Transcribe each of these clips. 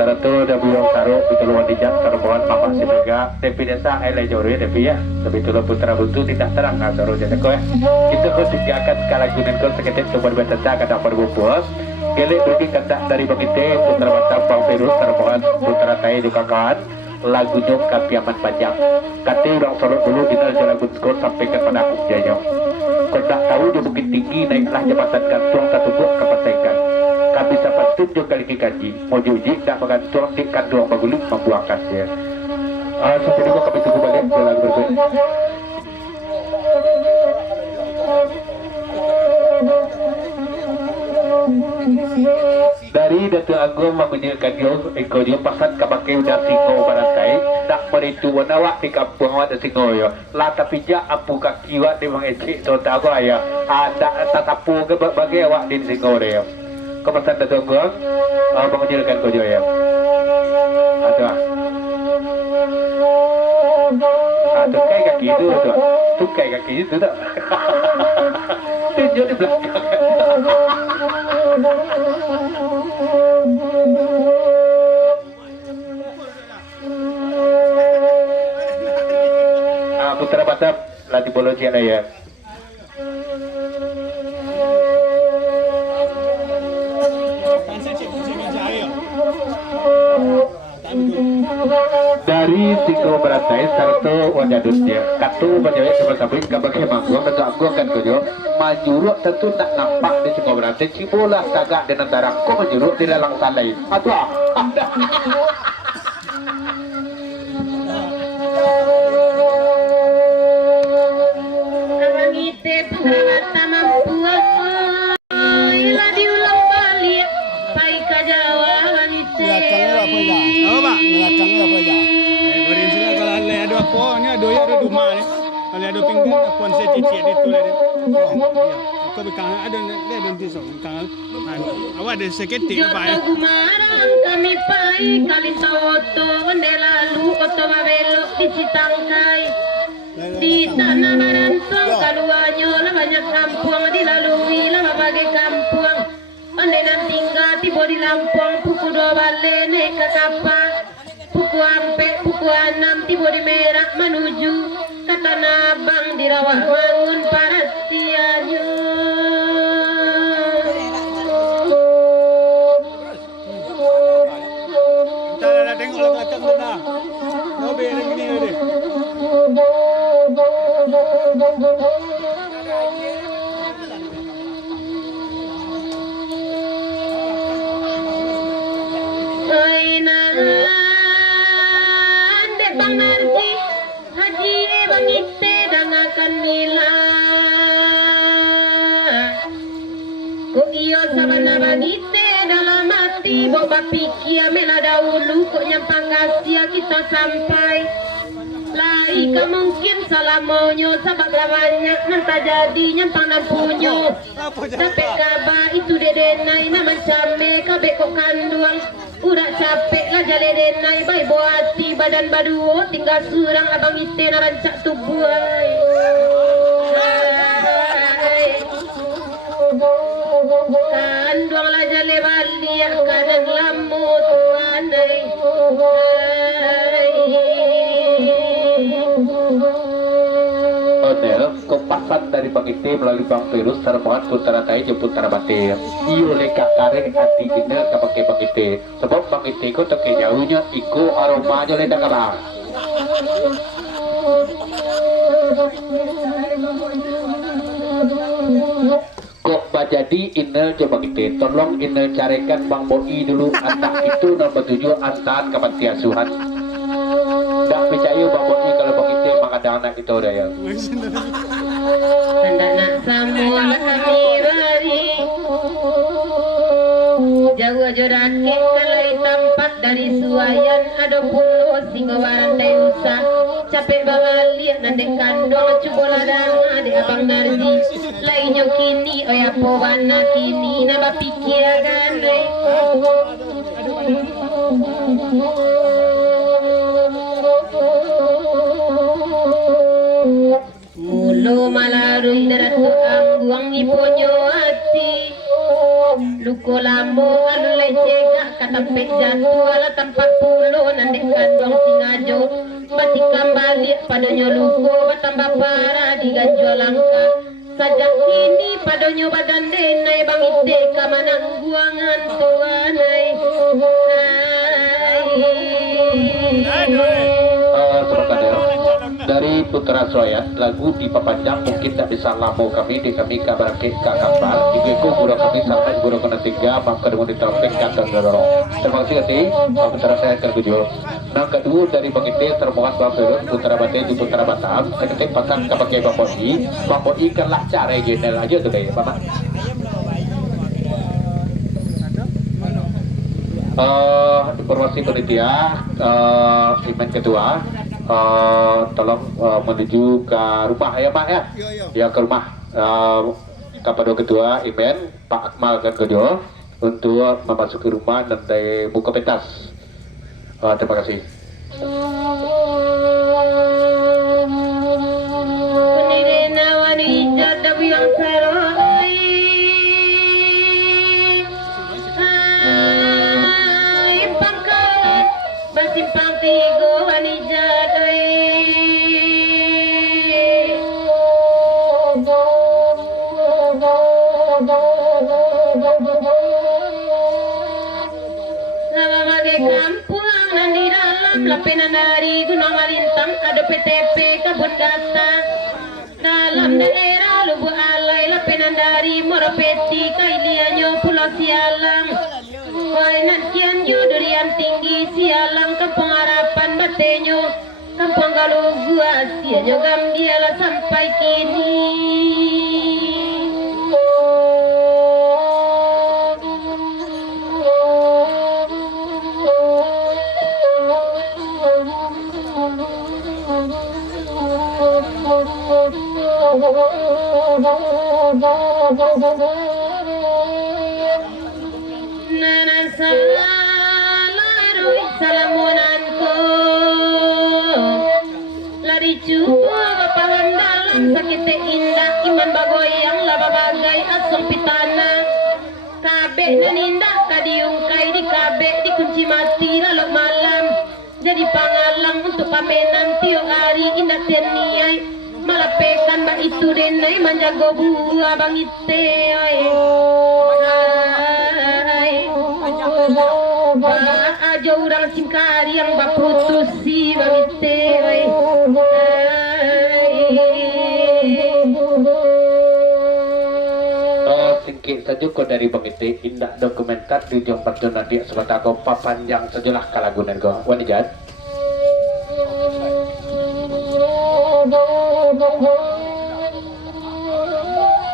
Saratu da buyong taruh pituluan dijak terbuat mama si mega Devi desa elai jori Devi ya Devi tulu putra buntu tidak terang ngasaru jadi kowe itu kau tigakan kalagunan kau seketik tu berbeda kata berbubus gele bagi kata dari bangite putra batang bang virus terbuat putra tai dukakan lagunya kapiaman panjang kata orang solo dulu kita jalan kau sampaikan pada aku jayo kau tak tahu di bukit tinggi naiklah jabatan gantung satu buah kepastikan kami dapat tunjuk kali kaji mau uji tak mengantung di kandung bagulung membuang kasir sampai dulu kami tunggu balik dalam berbeda dari Datu Agung mengenilkan dia pasan kabakai udah singo barangkai tak meritu wanawak di kampung awak dan singo ya lah tapi jak ampu kaki wak di mengecik so tak apa ya ada tatapu ke bagi awak di singo dia kepesan Datu Agung mengenilkan kau ya ada tukai kaki itu tuh tukai kaki itu tak tunjuk di belakang putra patap latih bolo ciana ya dari Singgo Berantai sarto wajadusnya katu banyak sama sabit kabake manggung dan aku akan kojo majuruk tentu tak nampak di Singgo Berantai cibola sagak dan antara ko majuruk di lalang salai atau ada Abangite pangata mampuan ila diulang balik pai ka Jawa abangite belakangnya apa ya? Berinsilah kalau ada apa ni ada ya ada rumah ni. Kalau ada pinggan puan saya cicit itu lah dia. Kau bekang ada nanti so bekang. Awak ada seketik apa ya? Marang kami pai kali sawoto onde lalu oto mabelo di Citangkai. Di tanah Marantong kaluanyo lah banyak kampung dilalui lah berbagai kampung. Onde nan tinggal tiba di Lampung pukul 2 balik naik ke kapal. Pukul ampe, pukul 6 tiba di Merak menuju ke Tanah Abang di Rawak Mangun Parasianyo. Kita dah tengok belakang tu dah. Lebih yang ni dia. Bang Narji Haji Bang Ite dangakan mila Ko iyo sabana Bang Ite dalam hati boba pikir mela dahulu kok nyampang gasia kita sampai lai ka mungkin salamonyo sabab banyak nanta jadi nyampang dan punyo tapi kabar itu dedenai nama came kabek kok kanduang udah capek lah jalan denai baik buati badan baduo tinggal surang abang ite narancak tubuh kanduang lah jalan balik kadang lamut anai kepasan dari Bang Ite melalui Bang Virus termohon putra tai jemput terabatir iyo leka kare hati ini kapake Bang Ite sebab Bang Ite ko teke jauhnya iko aromanya leda kalah kok jadi inel coba Ite tolong inel carikan Bang Boi dulu anak itu nomor 7 antar kepantiasuhan tak percaya Bang Boi kalau Bang Ite ada anak kita udah ya Anak samul hari jauh aja rakit kalau tampak dari suayan ada puluh singo barantai usah capek banget nanti kandung cubo ladang adik abang Narji lainnya kini oh ya powana kini nama pikiran Ulo malarung daratu angguang iponyo hati Luko lambo anu lecega katempek jatuh ala tempat pulo nandik kandong singajo pati kembali padonyo luko tambah parah diganjol langka sajak kini padonyo badan denai bang ide kamanang guangan tuanai dari Putra Soya lagu di Papanjang mungkin tak bisa lamo kami di kami kabar ke kapal di guru kami sampai guru kena tiga maka dengan ditopik kantor dorong terima kasih Putra saya tertuju nah kedua dari Bangite termohon Bang Putra Bate di Putra Batam ketik pakan kepakai Bang Boi kelah cara gini aja tuh deh Bapak informasi panitia event kedua tolong menuju ke rumah ya Pak ya ya ke rumah kepada kedua event Pak Akmal dan kedua untuk memasuki rumah dan buka pentas terima kasih simpang tigo wanijadai lama bagai kampung nan di dalam lapinan dari Gunung Malintang ada PTP Kebun Gata dalam daerah Lubuk Alai lapinan dari Moropeti Kailianyo Pulau Sialang Wainan Cianju Durian Tinggi Sialang Kampung Harapan Batenyo Kampung Galugu Asianyo Gambiala sampai kini Nana salaru salamunanku lari cuba paham dalam sakit indah iman bagoyang laba bagai asam pitana kabe dan indah kadiungkai di kabe dikunci mati lalu malam jadi pangalang untuk pamenan tiok hari indah teniai malapekan bak itu denai manjago buah bangite aja orang singkari yang baputusi bangite singkit saja kau dari Bangite indah dokumenter di jompat dan nanti sebentar kau papanjang sajalah kalagunan kau wanijat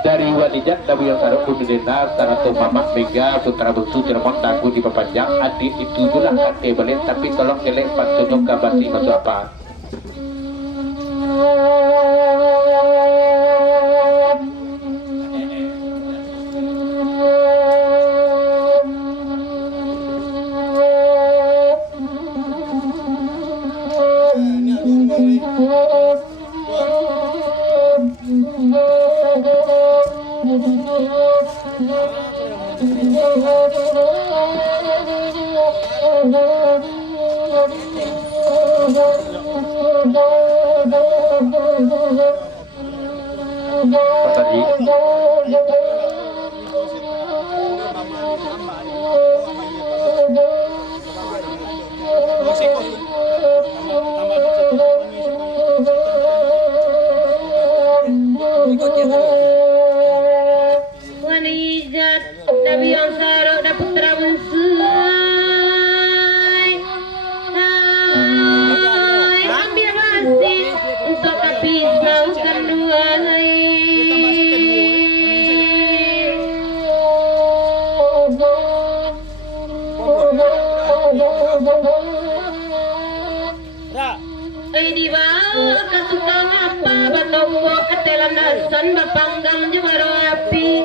dari Wadijat Dawi yang taruh Kududena Sarato Mamak Mega Putra Bungsu Cirebon Dagu di Papanjang adik itu julah kate balik tapi tolong elek pantunjuk kabasi masuk apa Wanijat Nabi yang sarok dan putra bungsu ambil masih untuk pisau kedua di bawah kasukang apa batoko ketelan nasan bapanggang jemaro api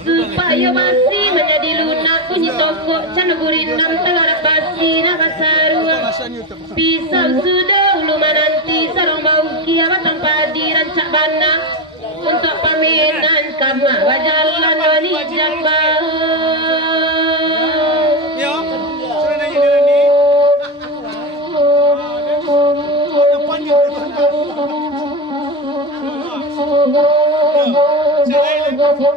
supaya basi menjadi lunak bunyi toko canugurindam tegarak basi nakasarua pisau sudah ulu mananti sarong bauki abatang padi rancak bana untuk paminan kama wajalan wanijak bau Nan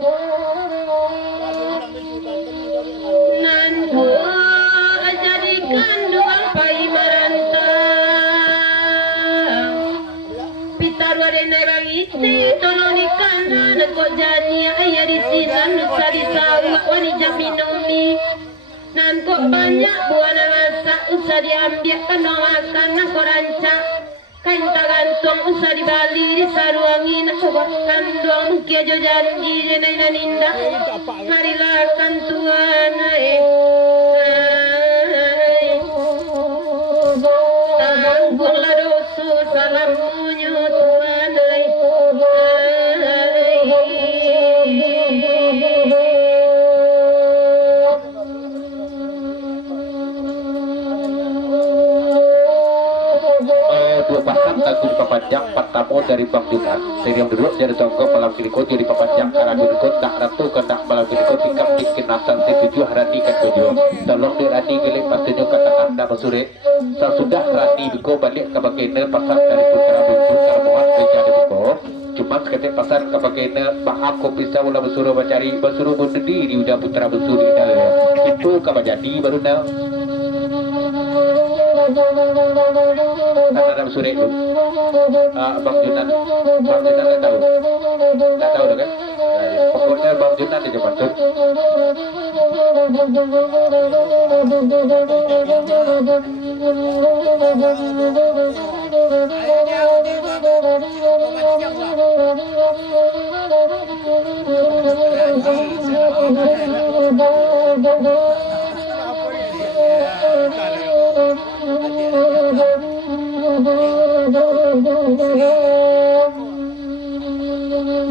gua jadikan doang pai marantau pitar wadena bang iti tolong dikanan kok jania ayah di sinan nusa di sawah wani jaminumi nan kok banyak buana rasa usah diambil kena makan nak rancak kain tagantung usah dibali di saruangin coba kandung mukia jo janji denai naninda marilakan Tuhan tangguhlah dosa salamunya Tuhan bahkan lagu di papanjang patamo dari Bang Junan dari yang duduk dari tonggo malam kiriko jadi papanjang karena kiriko tak ratu kendak malam kiriko tingkap bikin natan tujuh harani kan tujuh tolong dirani gelik pastinya kata anda besure sesudah rani biko balik ke bagian pasar dari putra bungsu termohon beja di biko cuma seketik pasar ke bagian bahak kopi sawula besure mencari besure berdiri di udah putra bungsu di dalam itu kabajadi baru dah ada sore itu Bang Junan tak tahu kan pokoknya Bang Junan di Jawa Barat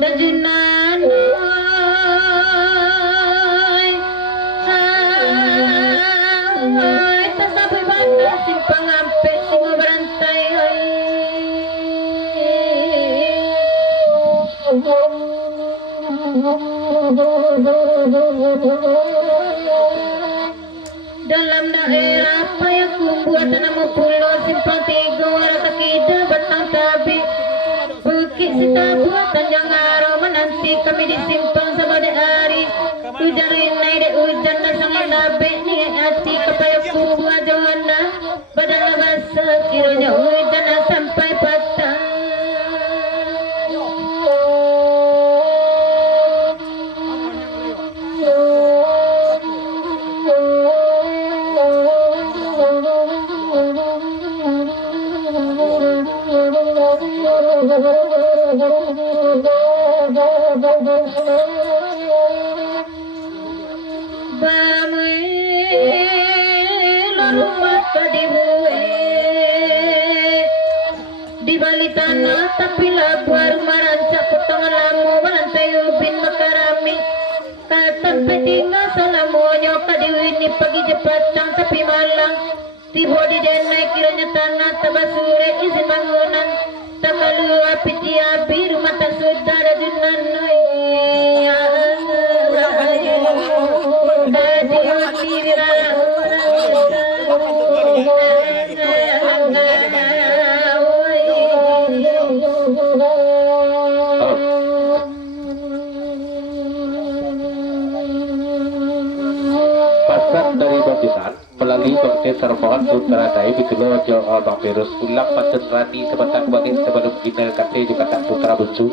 Dajinan tasaboy bata simpang ampe singo berantai dalam daerah payakum buat nama pulau simpang tiga warna kita batang tabi bukit sita buat tanjang aro menanti kami di simpang sabade hari hujan rinai de hujan dan sangat nabe ni hati kepayakum buat johanna badan basa kiranya hujan sampai patah di balik tanah tapi labuar marancak potong lamu melantai ubin makarami katan petinga salamonyo kadiwini pagi jepatang tapi malang tibo di denai kiranya tanah tabasure izin bangunan takalu api tiapi rumah tak saudara junan pasar dari Bantisan melalui Bangke Sarpohan Sutraradai di Kilo Bang Virus ulang paten rani sebatang bangin sebelum kita kate juga tak putra buncu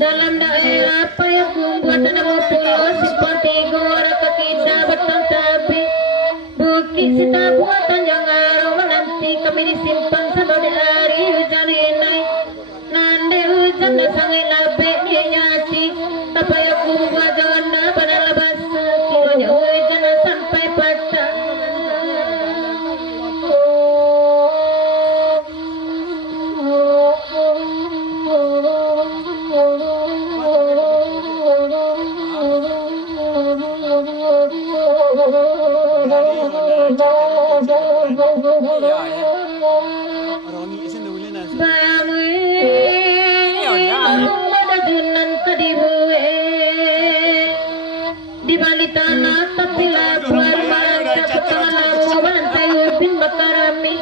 dalam daerah payakum buat nama pulau seperti gora kita batang tabi bukit sita buat tanjang aro menanti kami di simpang sabade hari hujan rinai nande hujan dan sangai labe dia nyati payakum buat johanna pada labas kiranya hujan sampai patah Rongi sen dulu na. Di balik tanah tapi labuan bantai ubin bakarami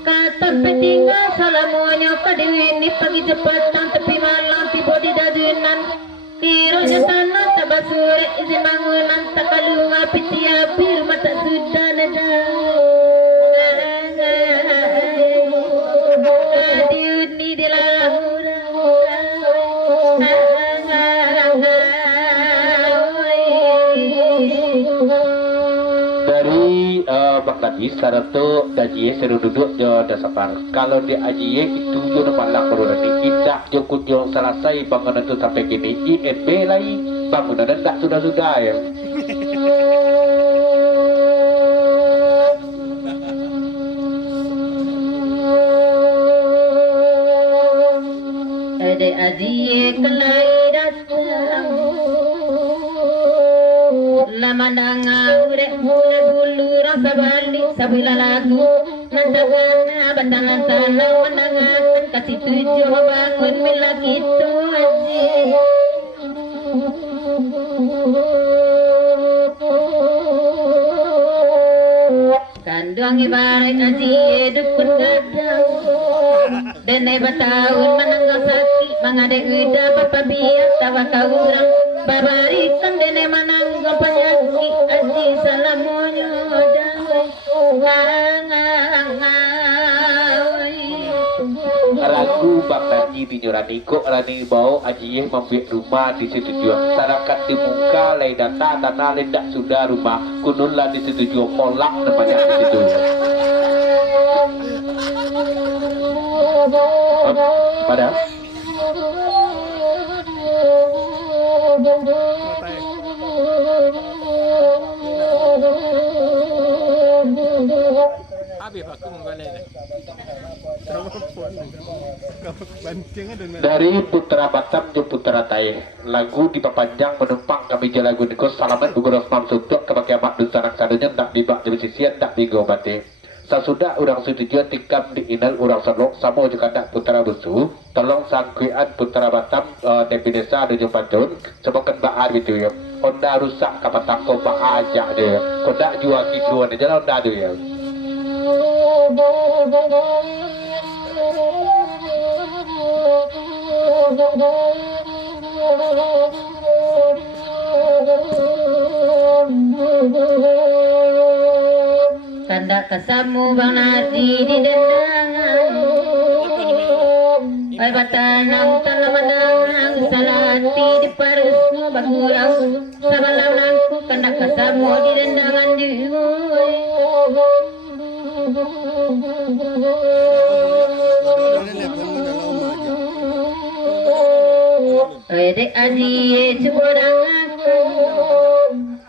kata petinggal salamuanya pada ini pagi jepatan tapi malam tiba di dadunan kiranya tanah tabasure izin bangunan tak kalunga piti api rumah tak sudah nada diuni di lahura dari Bang Daji saratu Daji seru duduk jo dasapar kalau di Aji itu jo malang baru nanti indah jo kunjung selesai bangunan itu sampai kini INB lagi bangunan tak sudah ya Ade Aji kelahiran lamandanga urek mule bulu rasa balik sabila lagu nandangana bantangan tanah mendangan kasih tujuh bangun milah gitu Aji kandang ibarat Aji dukun gadang dene batahun menanggal sakit mangade udah papa biak tawa kaurang babarikan dene mananggal penyakit Aji salamonyo dawai lagu Bang Daji binyoraniko rani bau Aji membuat rumah di situ juga sarakat di muka lay data tanah lendak sudah rumah kunun lah di situ juga kolak namanya di situ pada Abi aku menggalai. dari Putra Batam ke Putra Tae lagu diperpanjang menumpang kami lagu niko salaman bukuros mamsutuk kebagai amat dusarak sadunya tak dibak dari sisian tak digobati sasudah urang situjuan tikam di inal urang selok sama juga tak Putra Busu tolong sangkuian Putra Batam Depi Desa ada jempatun semoga bahar gitu ya Honda rusak kapatako aja deh kodak jual kiduan aja lah Honda deh ya tanda kesamu Bang Naji di dendangan ay batanang talamanang salati di parusmu bagurang sabalangku tanda kesamu di dendangan diuy Ede Aji seborang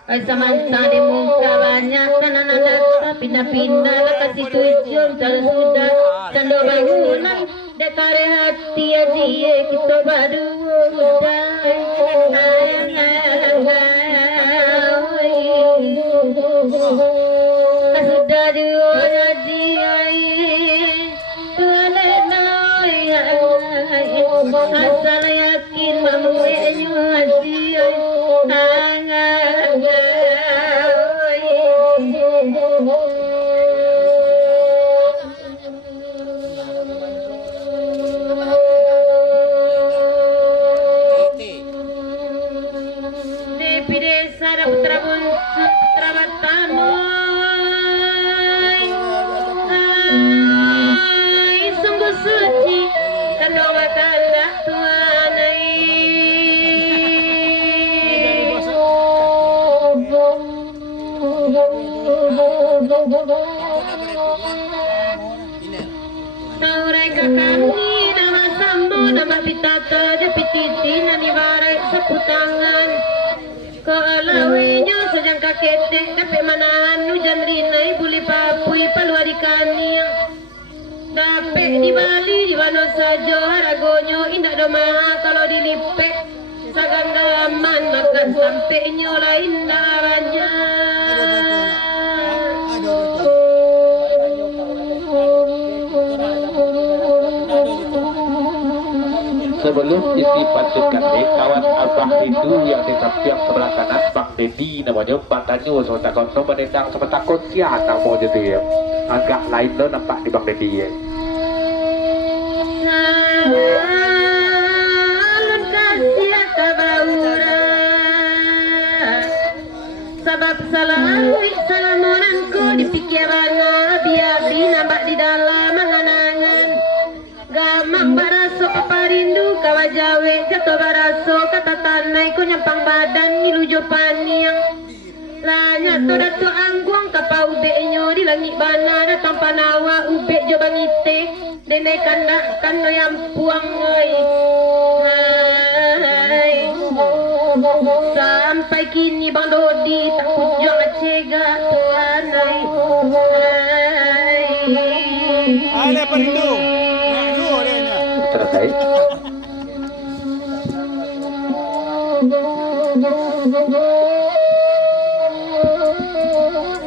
ay samanta di muka banyak tanah pindah-pindah lah kasih tujuan kalau sudah tanda bangunan dekare hati Aji kita baru sudah dua Aji asal yakin mamuenyo Aji Depi Desa Putra Bungsu Putra Batamoy sungguh suci kandoa kata Tuhan Naurai kakani nama sambo nama pitata jepititi nani warai seputangan Kealawinya sejang kakete tapi manahan hujan rinai buli papui paluari kami Dape di Bali di mana saja haragonyo indah domaha kalau dilipek sagang galaman makan sampai nyola indah banyak sebelum isi pasukan kawan abah itu yang di samping sebelah kanan Bang Dedi namanya Bang Tanyo sama takut sama dendang sama takut siapa mau jadi ya agak lain lo nampak di Bang Dedi ya. Salam kasih tabaura sabab selalu salamonanku di pikiran biar nampak di dalam angan-angan gamak baraso parindu kawa jawe jatuh baraso kata tanai ko nyampang badan nilujo paniang lanya to dato angguang kapa ube nyo di langit bana datang panawa ube jo bangite dene kandak kano yang puang oi sampai kini Bang Dodi tak kunjung cega tuanai Ada perindu. Nak dua dia nya. Selesai.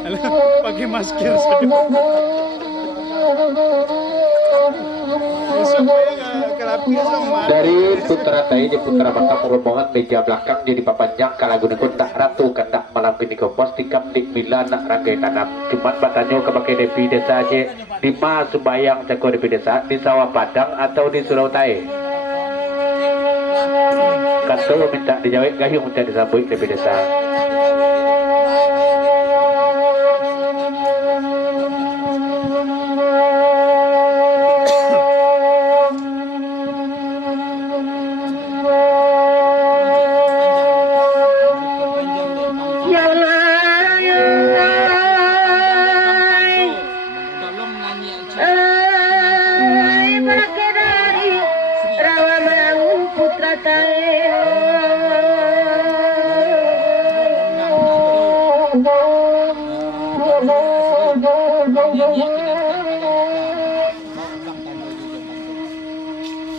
Alah, pakai masker saja. Dari putra tadi di putra mata rombongan meja belakang jadi papanjang kalagun ikut tak ratu kendak malam ini kompos tikam dik mila nak ragai tanam cuman batanyo kebakai depi desa aja di ma sembayang cako depi desa di sawah padang atau di Surautai kato minta dijawab gayung minta disambut depi desa.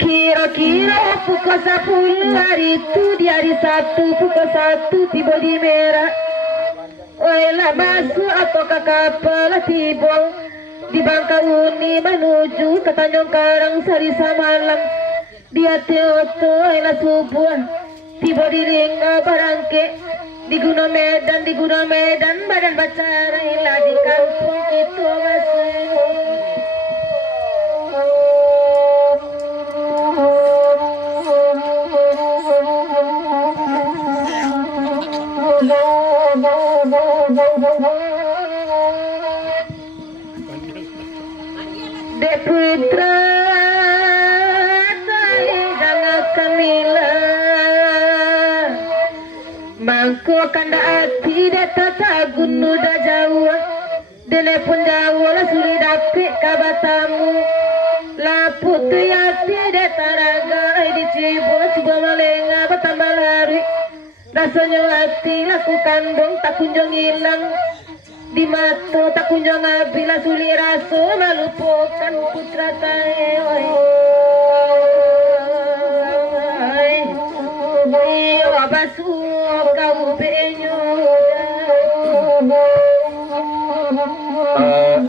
Kira-kira pukul 10 hari itu di hari Sabtu pukul 1 tiba di Merah. Oilah masuk atau ke kapal tiba di Bangkauni menuju ke Tanjung Karang Sari Samalam. Dia Teoto oilah subuh tiba di Lingga Barangke di Gunung Medan badan bacara ilah di kampung itu masih. Deputra saya Kamila mangko kanda ati data tagunu da jawa dene pun jawa la suli dapik kabatamu la putri ati data raga di cibo cibo malenga batambal hari rasanya hati laku kandung tak kunjung hilang di mata tak kunjung bila suli raso melupakan putra tae iya basu kau benyo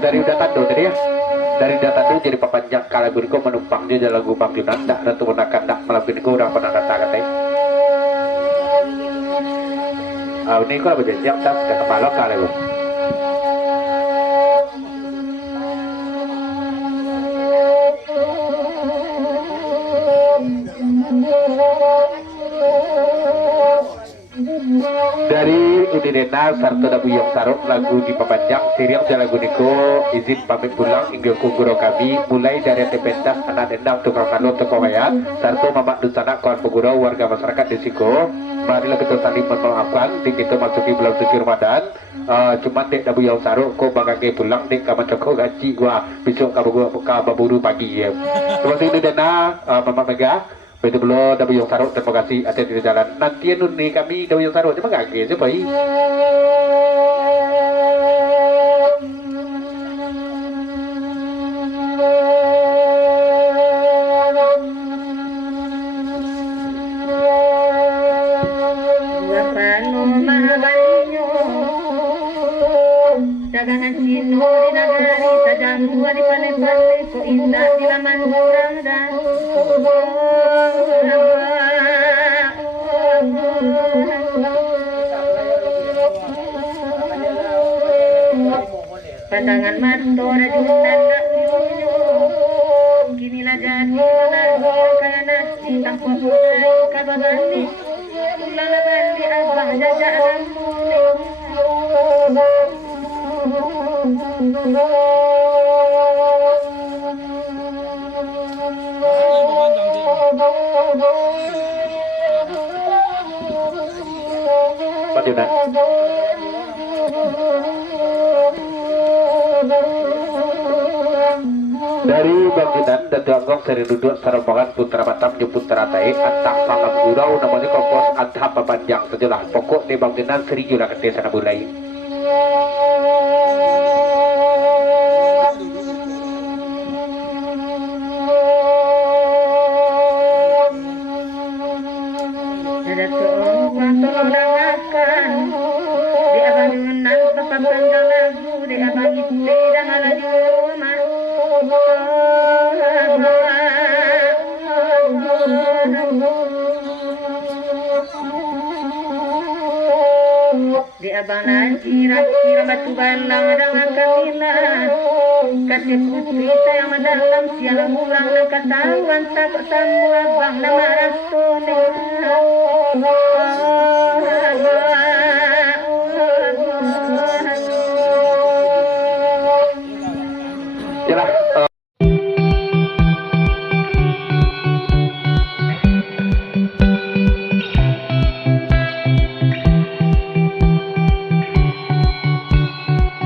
dari udah tado tadi ya dari data itu jadi papanjang kalaguniko menumpang dia dalam lagu panggilan dak ratu menakan dak malam ini udah pernah datang katanya ini kau berjanji tas ke kepala kalagun. Dari Udinena Sarto Dabuyong Sarok lagu di papanjang siriang lagu niko izin pamit pulang hingga kuguro kami mulai dari tepentas anak dendang tukang kano toko kaya Sarto mamak dusana kawan pegurau warga masyarakat desiko marilah kita saling memaafkan di kita masuki bulan suci Ramadan cuman dek Dabuyong Sarok ko bagage pulang dek kaman coko gaji gua besok kababuru pagi ya terus Udinena mama megah betul belum Dabuyong Sarok terima kasih atas di jalan nanti nih kami Dabuyong Sarok cuma kaget siapa ini dagangan Cino di nagari tajam tua di pale-pale ko indah di laman murah dan pandangan mantor jundan nak kinilah jadi lagu kaya nasi tanpa mulai kababandi ulala bandi abah jajak Bagaimana? Dari Baginan dan Tiongkok seri duduk Sarombangan Putra Batam di Putra Tai Antah Pangam Gurau namanya kompos Antah Papanjang sejelah pokok di Baginan Seri Jula Kete Sana Bulai. ada seorang tolongakan di abangunan papan lagu di abang ite dan ala di rumah di abang kira batu balang dengan kamila kasih putri sayang madalam sialang ulang dan katawan tak ketemu abang nama rasulnya Jelas